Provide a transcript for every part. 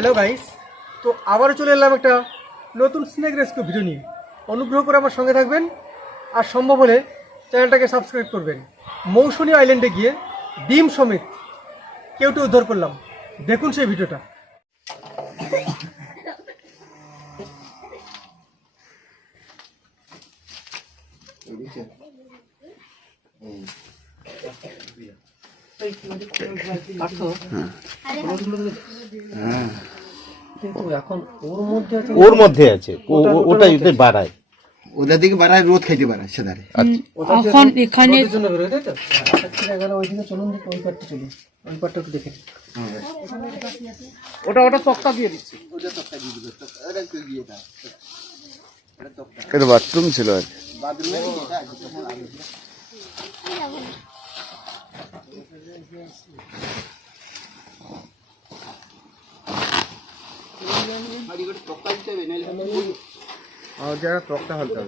Hello guys তো আবারও চলে এলাম একটা নতুন স্নেক রেস্কিউ ভিডিও নিয়ে। অনুগ্রহ করে আমার সঙ্গে থাকবেন। আর সম্ভব হলে চ্যানেলটাকে সাবস্ক্রাইব করবেন। মৌসুমী আইল্যান্ডে গিয়ে ডিম সমেত কেউটি উদ্ধার করলাম। দেখুন সেই ভিডিওটা হ্যাঁ। ওর মধ্যে আছে ওটাই বাড়ায়। বাড়ায় রোদ আচ্ছা। বেরোয় তো? আচ্ছা, ওই চলুন ওটা ওটা দিয়ে এটা বাথরুম ছিল আর বাথরুমে যারা তক্তা হালকা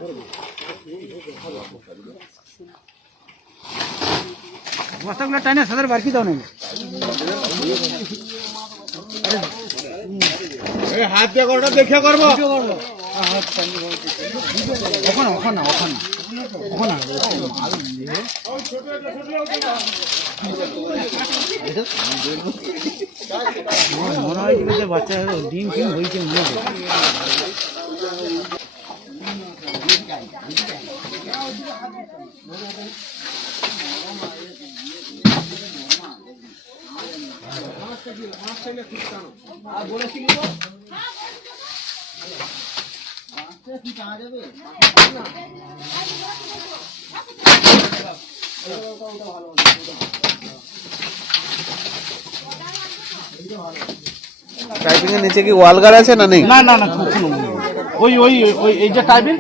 বস্তাগুলো টাইনে সাদের বারকি দাও নাকি? হাত দিয়ে করোটা দেখে করব। ওখানে ওখানে ওখানে। ওখানে। মনে হয় যে বাচ্চা ডিম ফিম হয়েছে মনে হয় টাইপিং এর নিচে কি ওয়াল গার্ড আছে না নেই? না না না ওই ওই ওই, এই যে টাইপের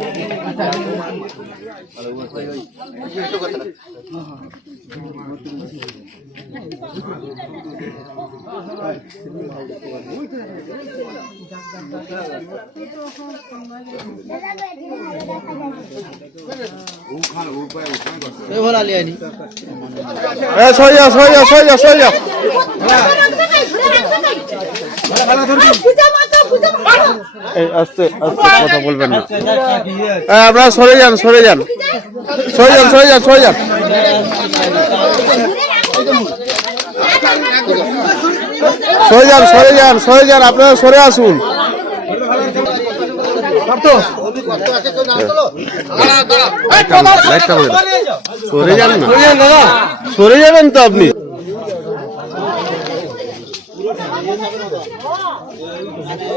সই যাও সই যাও সই যাও সই যাও আস্তে আস্তে কথা বলবেন না। এ, আপনারা সরে যান সরে যান। সরে যান সরে যান সরে যান। সরে যান সরে যান সরে যান আপনারা সরে আসুন। সরে যান না। সরে যাবেন তো আপনি।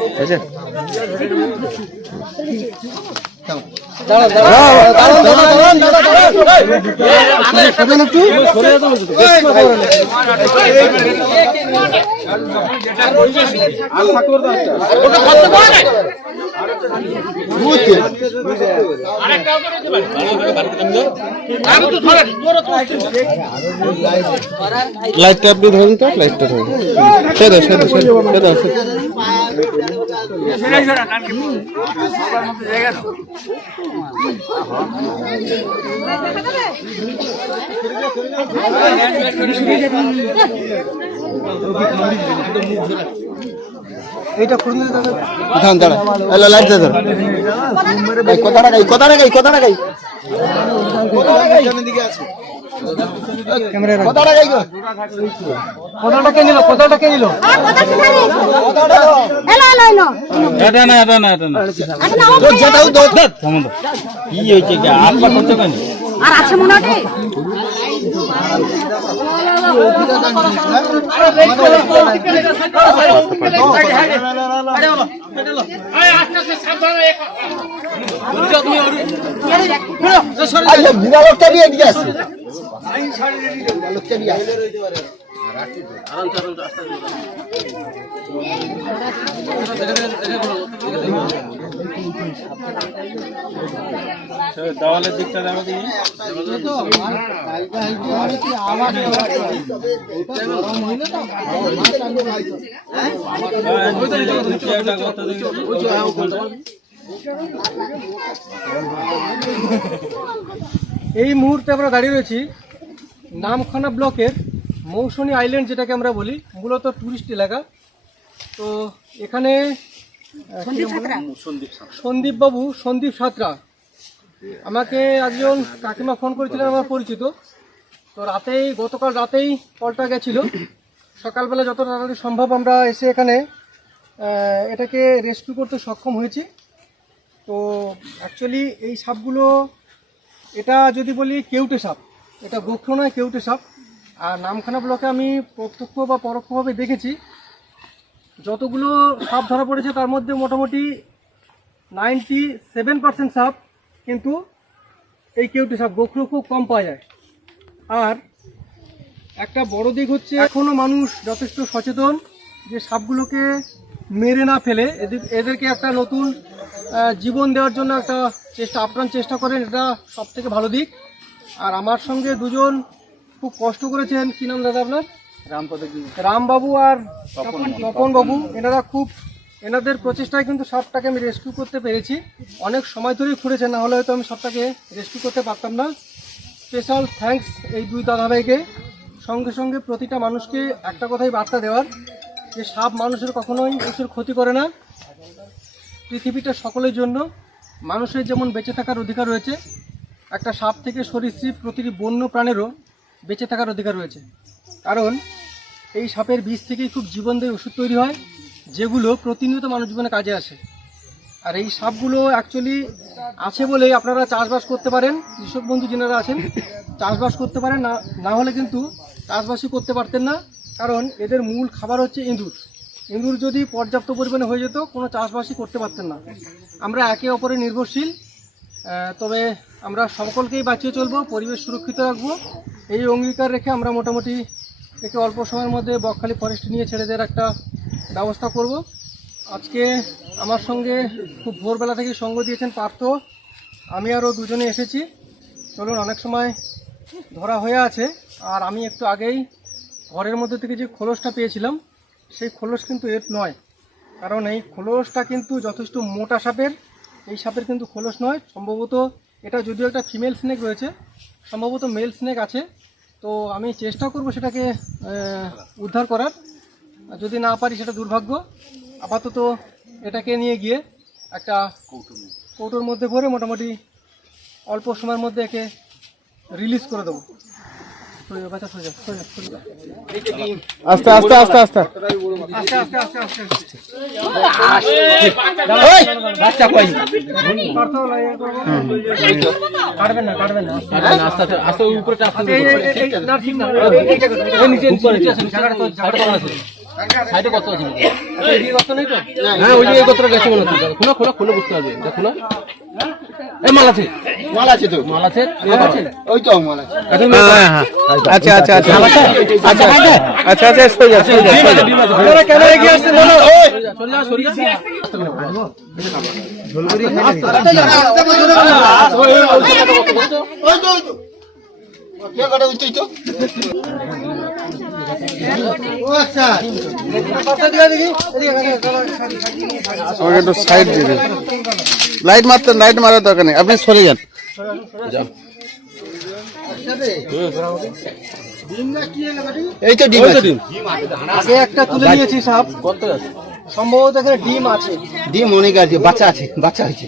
ঠিক আছে লাইটটা আপনি ধরেন তো লাইটটা ধরুন। সে দাও সে দাও। এইটা খুঁজে দাঁড়া। দাঁড়া হ্যালো লাইট দাদা কত টাকা কত টাকা কত দিকে আছে। কোদালটা কে নিল কোদালটা কে নিল এটা না এটা না এটা আছে দেওয়ালের দিকটা দেখো তুমি আওয়াজ এই মুহূর্তে আমরা দাঁড়িয়ে রয়েছি নামখানা ব্লকের মৌসুমী আইল্যান্ড যেটাকে আমরা বলি মূলত টুরিস্ট এলাকা। তো এখানে সন্দীপ বাবু সন্দীপ সাঁতরা। আমাকে একজন কাকিমা ফোন করেছিলেন আমার পরিচিত। তো রাতেই গতকাল রাতেই কলটা গেছিল। সকালবেলা যত তাড়াতাড়ি সম্ভব আমরা এসে এখানে এটাকে রেস্কিউ করতে সক্ষম হয়েছি। তো অ্যাকচুয়ালি এই সাপগুলো এটা যদি বলি কেউটে সাপ। এটা বক্ষ নয়, কেউটে সাপ। আর নামখানা ব্লকে আমি প্রত্যক্ষ বা পরোক্ষভাবে দেখেছি, যতগুলো সাপ ধরা পড়েছে তার মধ্যে মোটামুটি নাইনটি সেভেন পার্সেন্ট সাপ কিন্তু এই কেউটে সাপ গোখরো খুব কম পাওয়া যায়। আর একটা বড় দিক হচ্ছে এখনও মানুষ যথেষ্ট সচেতন যে সাপগুলোকে মেরে না ফেলে। এদের এদেরকে একটা নতুন জীবন দেওয়ার জন্য একটা চেষ্টা আপ্রাণ চেষ্টা করেন এটা সব থেকে ভালো দিক। আর আমার সঙ্গে দুজন খুব কষ্ট করেছেন। কি নাম দাদা আপনার? রামবাবু আর বাবু। এনারা খুব এনাদের প্রচেষ্টায় কিন্তু সাপটাকে আমি রেস্কিউ করতে পেরেছি। অনেক সময় ধরেই খুঁড়েছে না হলে হয়তো আমি সাপটাকে রেস্কিউ করতে পারতাম না। স্পেশাল থ্যাঙ্কস এই দুই দাদাভাইকে সঙ্গে সঙ্গে প্রতিটা মানুষকে একটা কথাই বার্তা দেওয়ার যে সাপ মানুষের কখনোই মানুষের ক্ষতি করে না। পৃথিবীটা সকলের জন্য। মানুষের যেমন বেঁচে থাকার অধিকার রয়েছে, একটা সাপ থেকে সরীসৃপ প্রতিটি বন্য প্রাণেরও বেঁচে থাকার অধিকার রয়েছে। কারণ এই সাপের বীজ থেকেই খুব জীবনদায়ী ওষুধ তৈরি হয়, যেগুলো প্রতিনিয়ত মানুষ জীবনে কাজে আসে। আর এই সাপগুলো অ্যাকচুয়ালি আছে বলেই আপনারা চাষবাস করতে পারেন, কৃষক বন্ধু যেনারা আছেন, চাষবাস করতে পারেন, না না হলে কিন্তু চাষবাসই করতে পারতেন না, কারণ এদের মূল খাবার হচ্ছে ইঁদুর। ইঁদুর যদি পর্যাপ্ত পরিমাণে হয়ে যেত, কোনো চাষবাসই করতে পারতেন না। আমরা একে অপরে নির্ভরশীল তবে আমরা সকলকেই বাঁচিয়ে চলবো, পরিবেশ সুরক্ষিত রাখব। এই অঙ্গীকার রেখে আমরা মোটামুটি একে অল্প সময়ের মধ্যে বকখালি ফরেস্ট নিয়ে ছেড়ে দেওয়ার একটা ব্যবস্থা করব। আজকে আমার সঙ্গে খুব ভোরবেলা থেকে সঙ্গ দিয়েছেন পার্থ। আমি আরও দুজনে এসেছি। চলুন, অনেক সময় ধরা হয়ে আছে। আর আমি একটু আগেই ঘরের মধ্যে থেকে যে খোলসটা পেয়েছিলাম সেই খোলস কিন্তু এর নয়। কারণ এই খোলসটা কিন্তু যথেষ্ট মোটা সাপের, এই সাপের কিন্তু খোলস নয়। সম্ভবত এটা যদিও একটা ফিমেল স্নেক রয়েছে, সম্ভবত মেল স্নেক আছে। তো আমি চেষ্টা করব সেটাকে উদ্ধার করার। যদি না পারি সেটা দুর্ভাগ্য। আপাতত এটাকে নিয়ে গিয়ে একটা কৌটোর মধ্যে ভরে মোটামুটি অল্প সময়ের মধ্যে একে রিলিজ করে দেবো। আস্তে আস্তে আস্তে আস্তে খোলা খোলা খুলে বুঝতে হবে খোলা মাল আছে মাল আছে তো মাল আছে ওই তো মাল আছে আচ্ছা আচ্ছা আচ্ছা আচ্ছা আচ্ছা আচ্ছা আচ্ছা সরে যা সরে যা সরে যা আপনারা কেন এগিয়ে আসছেন বলো? চলে যা সরিয়ে ওই তো ওই তো কে কাটা উঠতেই তো আমাকে একটু সাইড দিয়ে দিন। লাইট মারতেন লাইট মারার দরকার নেই। আপনি সরে যান। এই তো ডিম আছে। আগে একটা তুলে নিয়েছি সম্ভবত এখানে ডিম আছে। ডিম অনেক আছে বাচ্চা আছে বাচ্চা ডিম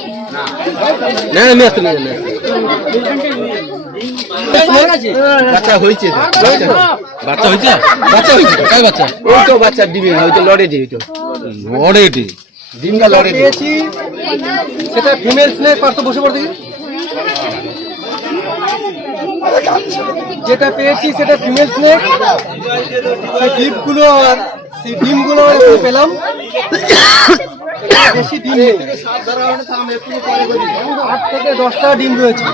না আমি আসতে না বাচ্চা হয়েছে বাচ্চা। হয়েছে? বাচ্চা হয়েছে কাই বাচ্চা? ওই তো বাচ্চা ডিমে ওই তো লড়ে দিই তো। এটি ডিমটা লড়ে দিই পেয়েছি সেটা ফিমেল স্নেক পার্থ বসে পড়ে দেখি। যেটা পেয়েছি সেটা ফিমেল স্নেক সেই ডিমগুলো আর সেই ডিমগুলো পেলাম। বেশি ডিম আট থেকে দশটা ডিম রয়েছে।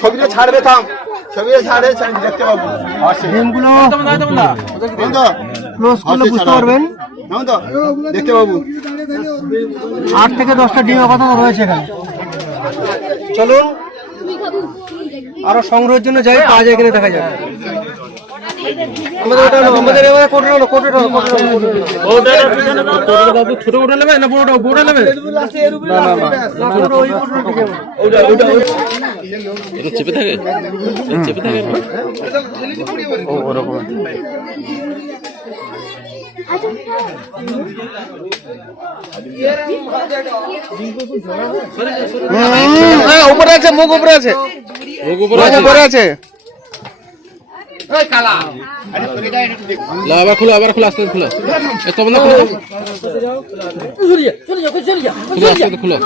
ছবিটা ছাড়বে থাম। ছাড়ে দেখতে পাবো। ডিমগুলো ক্লোজ করলে বুঝতে পারবেন। দেখতে পাবো। আট থেকে দশটা ডিম আপাতত রয়েছে এখানে। চলুন আরও সংগ্রহের জন্য যাই পাওয়া যায় এখানে দেখা যাবে আমাদের ওটা হলো, আমাদের এবারে কোটে হলো কোটে হলো কোটে হলো বাবু ছোট কোটা নেবে না বড় বড় নেবে? না কোটে ওই কোটে ঠিক আছে এটা চেপে থাকে? চেপে থাকে? ও ওরকম। উপরে আছে মুখ উপরে আছে। মুখ উপরে আছে। আবার খুলো আবার খুলো আস্তে খুলো। এত বন্ধ খুলো খুলো আস্তে খুলো।